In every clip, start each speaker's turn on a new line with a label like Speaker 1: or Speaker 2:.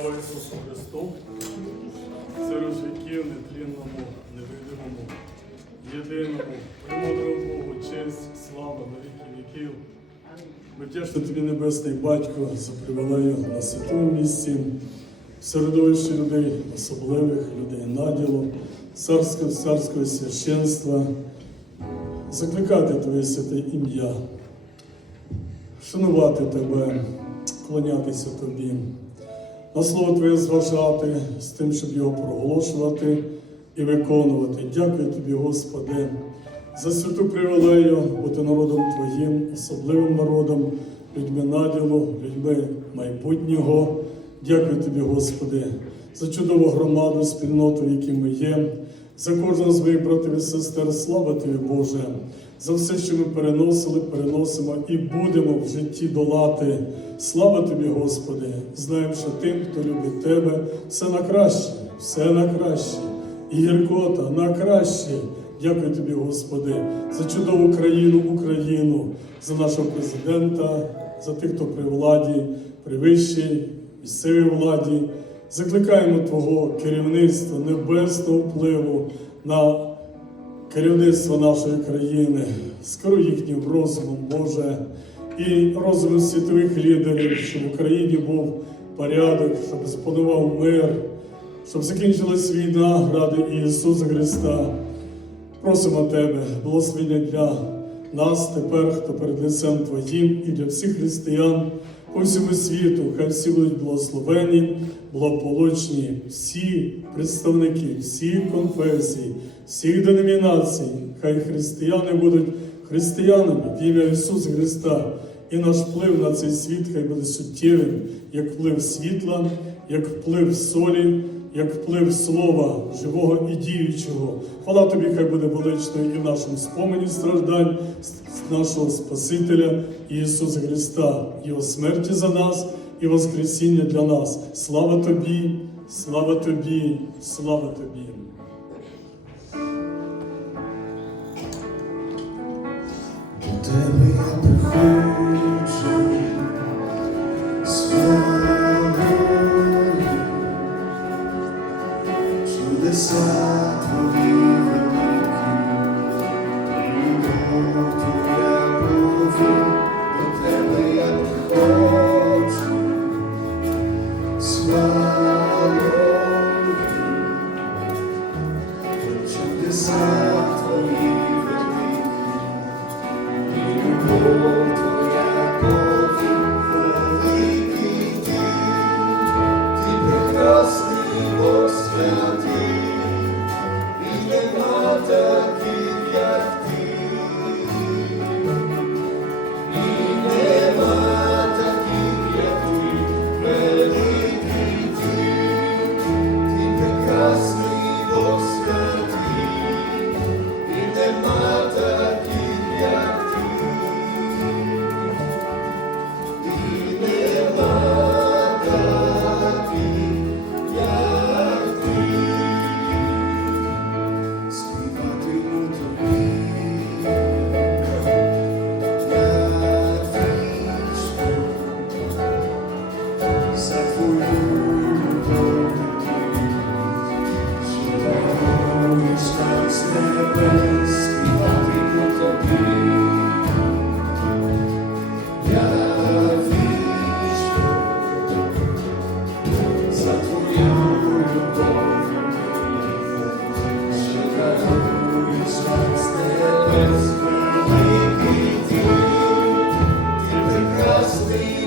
Speaker 1: Слава Ісусу Христу! Серед віків нетлінному, невидимому, єдиному, премудрому Богу, честь, слава на віки віків. Ми вдячні тобі, Небесний Батько, за привілею на святому місці, середовищі людей, особливих людей наділу, царського, царського священства, закликати Твоє святе ім'я, шанувати Тебе, клонятися Тобі, на слово Твоє зважати з тим, щоб його проголошувати і виконувати. Дякую Тобі, Господи, за святу привілею бути народом Твоїм, особливим народом, людьми наділу, людьми майбутнього. Дякую Тобі, Господи, за чудову громаду, спільноту, в якій ми є, за кожного з моїх братів і сестер. Слава Тобі, Боже, за все, що ми переносили, переносимо і будемо в житті долати. Слава Тобі, Господи! Знаємо, що тим, хто любить Тебе, все на краще, все на краще. І гіркота на краще. Дякую Тобі, Господи, за чудову країну, Україну, за нашого президента, за тих, хто при владі, при вищій місцевій владі. Закликаємо Твого керівництва, небесного впливу на керівництво нашої країни, скоро їхнім розумом, Боже, і розумом світових лідерів, щоб в Україні був порядок, щоб запанував мир, щоб закінчилась війна ради Ісуса Христа. Просимо Тебе, благословення для нас тепер, хто перед лицем Твоїм, і для всіх християн по всьому світу. Хай всі будуть благословені, благополучні, всі представники, всіх конфесій, всіх деномінацій. Хай християни будуть християнами в ім'я Ісуса Христа. І наш вплив на цей світ хай буде суттєвим, як вплив світла, як вплив солі, як вплив слова живого і діючого. Хвала тобі, хай буде величною і в нашому спомені страждань нашого Спасителя Ісуса Христа, Його смерті за нас і Воскресіння для нас. Слава тобі, слава тобі, слава тобі.
Speaker 2: До тебе я приходжу Jesus.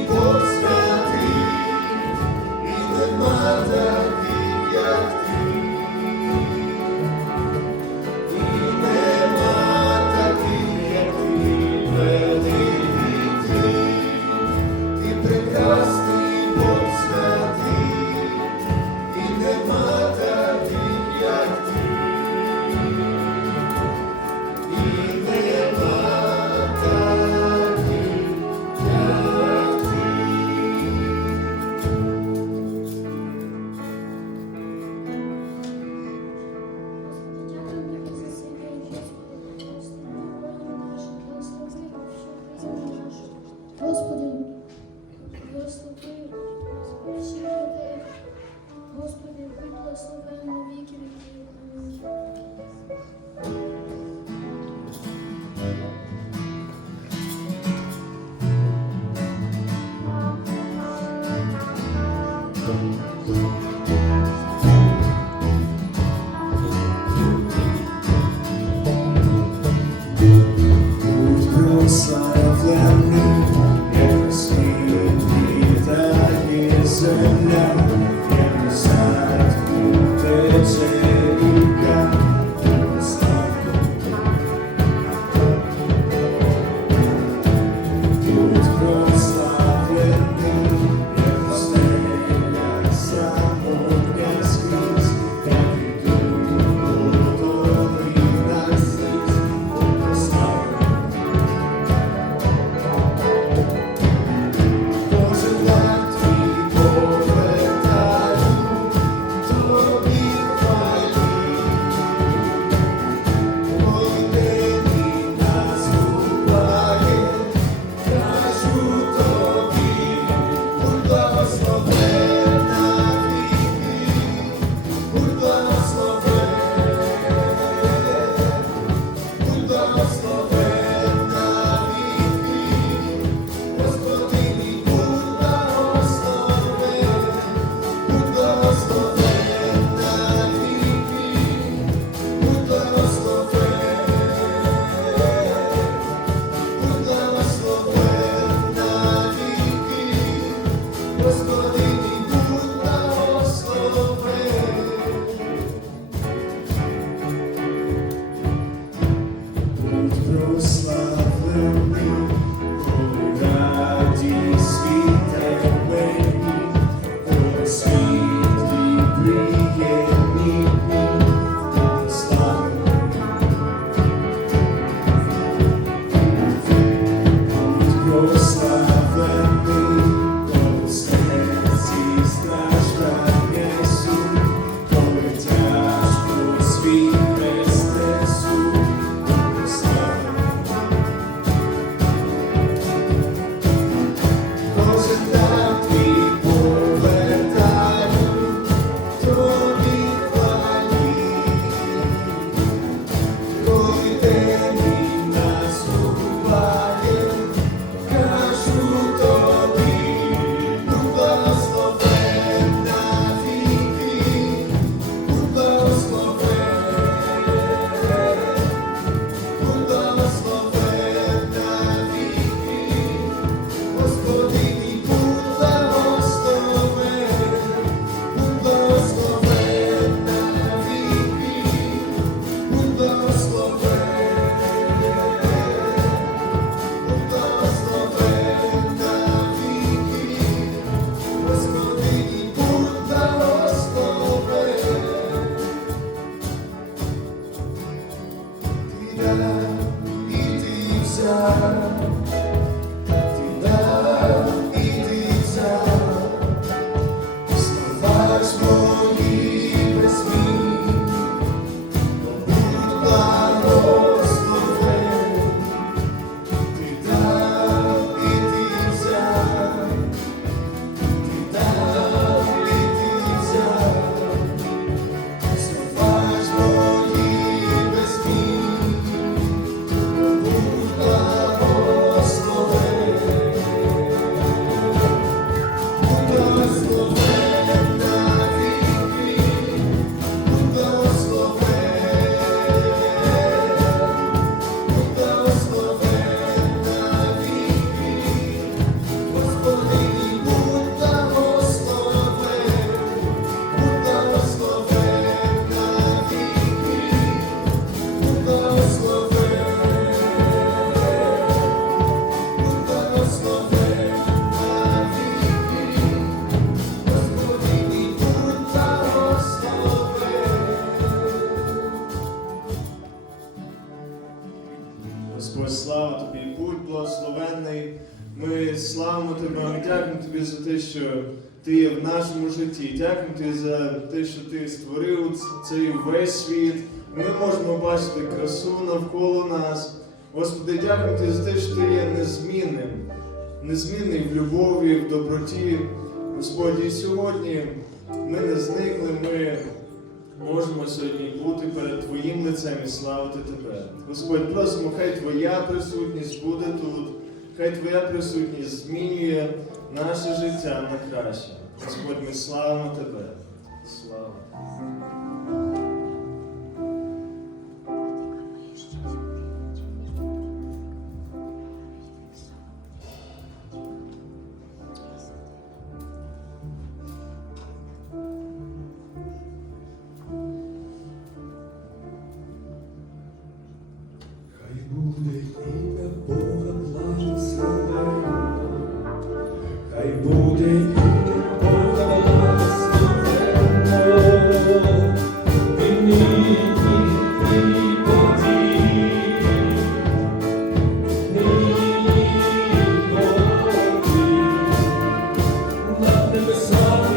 Speaker 2: Бог святий, і не Now. тобі за те, що ти є в нашому житті. Дякуємо тобі за те, що ти створив цей весь світ. Ми можемо бачити красу навколо нас. Господи, дякуємо тобі за те, що ти є незмінним, незмінний в любові, в доброті. Господі, і сьогодні ми не зникли, ми можемо сьогодні бути перед Твоїм лицем і славити Тебе. Господь, просимо, хай Твоя присутність буде тут хай Твоя присутність змінює наше життя на краще. Господь, ми славимо Тебе. Слава.
Speaker 3: the sun.